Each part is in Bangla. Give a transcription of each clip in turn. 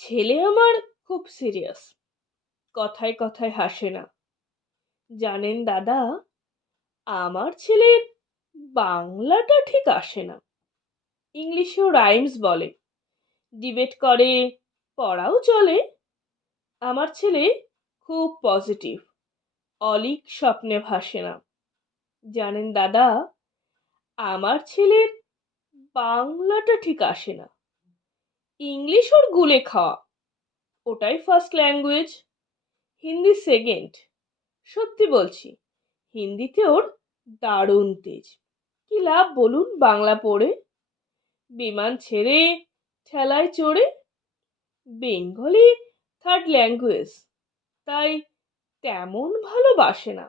ছেলে আমার খুব সিরিয়াস, কথায় কথায় হাসে না। জানেন দাদা, আমার ছেলের বাংলাটা ঠিক আসে না। ইংলিশেও রাইমস বলে, ডিবেট করে, পড়াও চলে। আমার ছেলে খুব পজিটিভ, অলিক স্বপ্নে ভাসে না। জানেন দাদা, আমার ছেলের বাংলাটা ঠিক আসে না। ইংলিশ ওর গুলে খাওয়া, ওটাই ফার্স্ট ল্যাঙ্গুয়েজ, হিন্দি সেকেন্ড। সত্যি বলছি, হিন্দিতে ওর দারুণ তেজ। কি লাভ বলুন বাংলা পড়ে? বিমান ছেড়ে ঠেলায় চড়ে। বেঙ্গলি থার্ড ল্যাঙ্গুয়েজ, তাই তেমন ভালোবাসে না।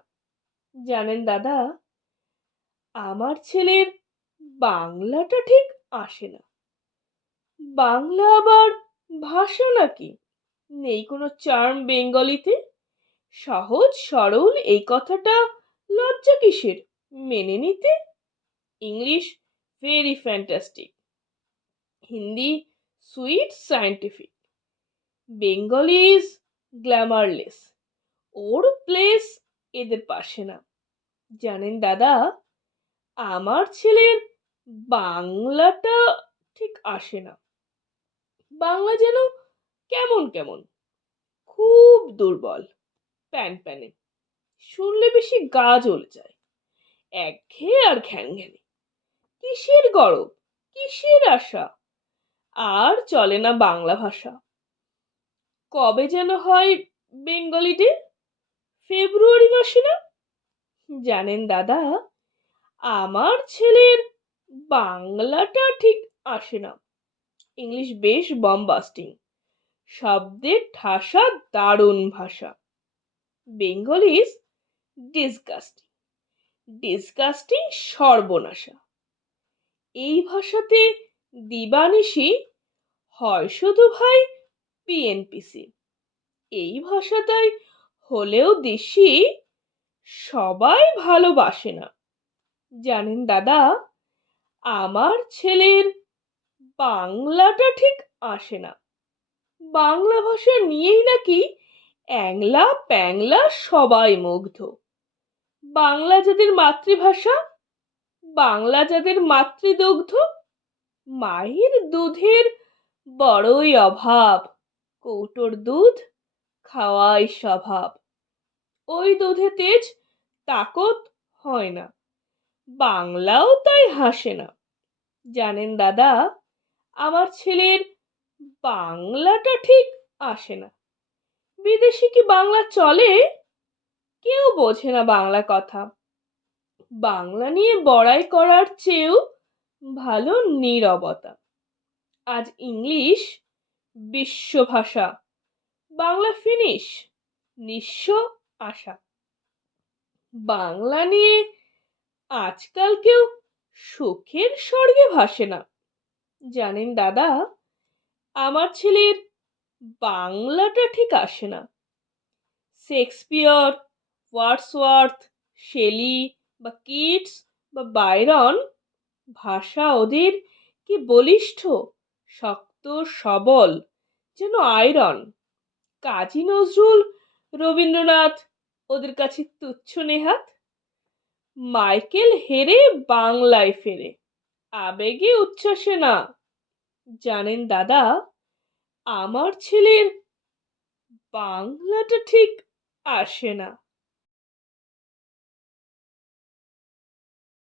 জানেন দাদা, আমার ছেলের বাংলাটা ঠিক আসে না। বাংলা আবার ভাষা নাকি? নেই কোনো চার্ম বেঙ্গলিতে? সহজ সরল এই কথাটা লজ্জা কিসের মেনে নিতে? English very fantastic, Hindi sweet scientific, Bengali is glamourless. Or place এদের পাশে না। জানেন দাদা, আমার ছেলের বাংলাটা ঠিক আসে না। বাংলা যেন কেমন কেমন, খুব দুর্বল, প্যান প্যানে, শুনলে বেশি গা জ্বলে যায়, একঘেয়ে আর ঘ্যানঘ্যানে। কিসের গরব, কিসের আশা, আর চলে না বাংলা ভাষা। কবে যেন হয় বেঙ্গলি ডে? ফেব্রুয়ারি মাসে না? জানেন দাদা, আমার ছেলের বাংলাটা ঠিক আসে না। ইংলিশ বেশ বম্বাস্টিং, শব্দের ঠাসা দারুণ ভাষা। বেঙ্গলি ইজ ডিসগাস্টিং, ডিসগাস্টিং সর্বনাশা। এই ভাষাতে দিবানিশি হয় শুধু ভাই পিএনপিসি। এই ভাষাটাই হলেও দেশি, সবাই ভালোবাসে না। জানেন দাদা, আমার ছেলের বাংলাটা ঠিক আসে না। বাংলা ভাষা নিয়েই নাকি অ্যাংলা প্যাংলা সবাই মুগ্ধ। বাংলা যাদের মাতৃভাষা, বাংলা যাদের মাতৃদগ্ধ, মায়ের দুধের বড়ই অভাব, কৌটোর দুধ খাওয়াই স্বভাব। ওই দুধে তেজ তাকত হয় না, বাংলাও তাই হাসে না। জানেন দাদা, আমার ছেলের বাংলাটা ঠিক আসে না। বিদেশে কি বাংলা চলে? কেউ বোঝে না বাংলা কথা। বাংলা নিয়ে বড়াই করার চেয়েও ভালো নীরবতা। আজ ইংলিশ বিশ্বভাষা, বাংলা ফিনিশ, নিঃস্ব আশা। বাংলা নিয়ে আজকাল কেউ সুখের স্বর্গে ভাসে না। জানেন দাদা, আমার ছেলের বাংলাটা ঠিক আসে না। শেক্সপিয়র, ওয়ার্ডসওয়ার্থ, শেলি বা কিটস বা বাইরন, ভাষা ওদের কি বলিষ্ঠ, শক্ত, সবল, যেন আয়রন। কাজী নজরুল, রবীন্দ্রনাথ ওদের কাছে তুচ্ছ নেহাত। মাইকেল হেরে বাংলায় ফেরে, আবেগে উচ্ছ্বাসে না। জানেন দাদা, আমার ছেলের বাংলাটা ঠিক আসে না।